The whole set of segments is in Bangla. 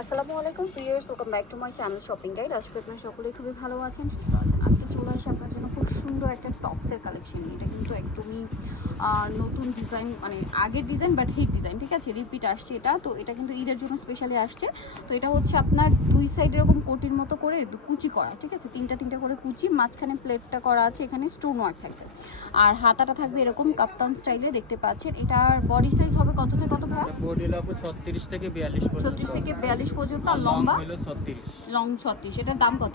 আসসালামু আলাইকুম প্রিয়ার্স welcome back to my channel shopping guide আজকে আপনারা সকলেই খুবই ভালো আছেন সুস্থ আছেন। আজকে চলে আসে আপনার জন্য খুব সুন্দর একটা টপসের কালেকশন এটা কিন্তু একদমই নতুন ডিজাইন মানে আগের ডিজাইন বাট হিট ডিজাইন ঠিক আছে? রিপিট আসছে এটা তো এটা কিন্তু ঈদের জন্য স্পেশালি আসছে। তো এটা হচ্ছে আপনার দুই সাইড এরকম কোটির মতো করে কুচি করা ঠিক আছে? তিনটা তিনটা করে কুচি মাঝখানে প্লেটটা করা আছে এখানে স্টোন ওয়ার্ক থাকবে। আর হাতাটা থাকবে এরকম কাপ্তান স্টাইলে দেখতে পাচ্ছেন। এটার বডি সাইজ হবে কত থেকে কত ভাগ বডি লাগবে ছত্রিশ থেকে বিয়াল্লিশ ছত্রিশ থেকে বিয়াল্লিশ পর্যন্ত আর লম্বা? হলো ছত্রিশ। লং ছত্রিশ। এটার দাম কত?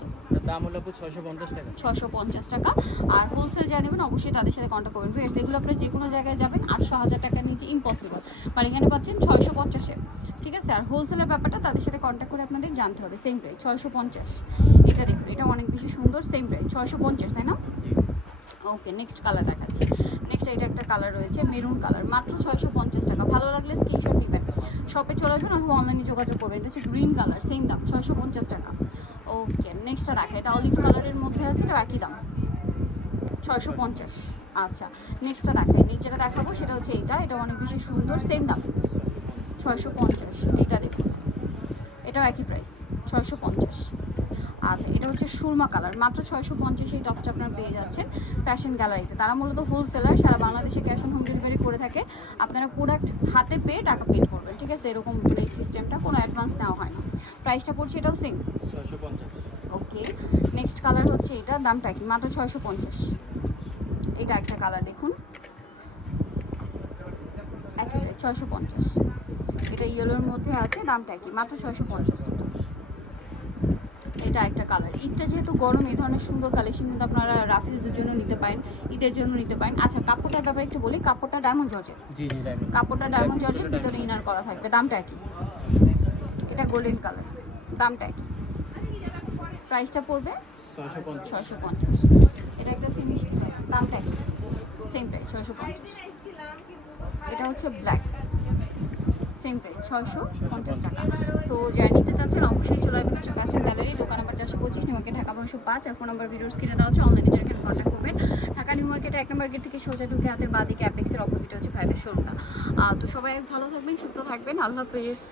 দাম হলো ছয়শো পঞ্চাশ টাকা। ছশো পঞ্চাশ টাকা। আর হোলসেল যা নেবেন অবশ্যই তাদের সাথে কন্ট্যাক্ট করবেন। ফ্রেন্ডস এগুলো আপনার যে কোনো জায়গায় যাবেন আটশো হাজার টাকার নিচে ইম্পসিবল আর এখানে পাচ্ছেন ছয়শো পঞ্চাশে। ঠিক আছে? আর হোলসেলের ব্যাপারটা তাদের সাথে কন্ট্যাক্ট করে আপনাদের জানতে হবে। সেম প্রাইস ছয়শো পঞ্চাশ। এটা দেখুন এটা অনেক বেশি সুন্দর সেম প্রাইস ছয়শো পঞ্চাশ তাই না? ওকে নেক্সট কালার দেখাচ্ছি। নেক্সট এটা একটা কালার রয়েছে মেরুন কালার মাত্র ছয়শো পঞ্চাশ টাকা। ভালো লাগলে স্ক্রিনশট নেবেন। শপে চলে আসবেন অথবা অনলাইনে যোগাযোগ করবেন। এটা হচ্ছে গ্রিন কালার সেম দাম, ছয়শো পঞ্চাশ টাকা। ওকে নেক্সটটা দেখা, এটা অলিভ কালারের মধ্যে আছে এটা একই দাম। ছয়শো পঞ্চাশ। আচ্ছা নেক্সটটা দেখাই নিচেটা দেখাবো, সেটা হচ্ছে এটা এটা অনেক বেশি সুন্দর সেম দাম। ছয়শো পঞ্চাশ, এইটা দেখুন। এটাও একই প্রাইস ছয়শো পঞ্চাশ। আচ্ছা এটা হচ্ছে সুরমা কালার। মাত্র ছয়শো পঞ্চাশ এই টপসটা আপনার পেয়ে যাচ্ছেন ফ্যাশন গ্যালারিতে তারা মূলত হোলসেলার সারা বাংলাদেশে ক্যাশ অন হোম ডেলিভারি করে থাকে। আপনারা প্রোডাক্ট হাতে পেয়ে টাকা পেড করবেন ঠিক আছে? এরকম এই সিস্টেমটা কোনো অ্যাডভান্স নেওয়া হয় না। প্রাইসটা পড়ছে এটাও সেম ওকে নেক্সট কালার হচ্ছে এটা দামটা কি মাত্র ছয়শো পঞ্চাশ। এটা একটা কালার দেখুন। প্রাইস ছয়শো পঞ্চাশ। এটা ইয়েলোর মধ্যে আছে দামটা কি মাত্র ছয়শো পঞ্চাশ টাকা। এটা একটা কালার ঈদটা যেহেতু গরম এই ধরনের সুন্দর কালেকশন কিন্তু আপনারা রাফিজের জন্য নিতে পারেন ঈদের জন্য নিতে পারেন। আচ্ছা কাপড়টার ব্যাপারে একটু বলি কাপড়টা ডায়মন্ড জর্জের কাপড়টা ডায়মন্ড জর্জের ভিতরে ইনার করা থাকবে। দামটা একই। এটা গোল্ডেন কালার দামটা একই। প্রাইসটা পড়বে ছয়শো পঞ্চাশ। এটা একটা মিষ্টি দামটা কি সেম প্রাইস ছয়শো পঞ্চাশ। এটা হচ্ছে ব্ল্যাক সেম প্রাইস ছয়শো পঞ্চাশ টাকা। সো যারা নিতে চাচ্ছেন, অবশ্যই চলে আসবেন হচ্ছে ফ্যাশন গ্যালারি দোকান নাম্বার চারশো পঁচিশ, নিউ মার্কেট, ঢাকা বংশ পাঁচ, আর ফোন নাম্বার ভিডিওস কিনে দেওয়া হচ্ছে অনলাইনে যারা কন্ট্যাক্ট করবেন। ঢাকা নিউ মার্কেটে এক নম্বর গেট থেকে সোজা ঢুকে হাতের বাদিকে অ্যাপেক্সের অপোজিট হচ্ছে ভাইদের শোরুমটা তো সবাই ভালো থাকবেন, সুস্থ থাকবেন, আল্লাহ হাফেজ।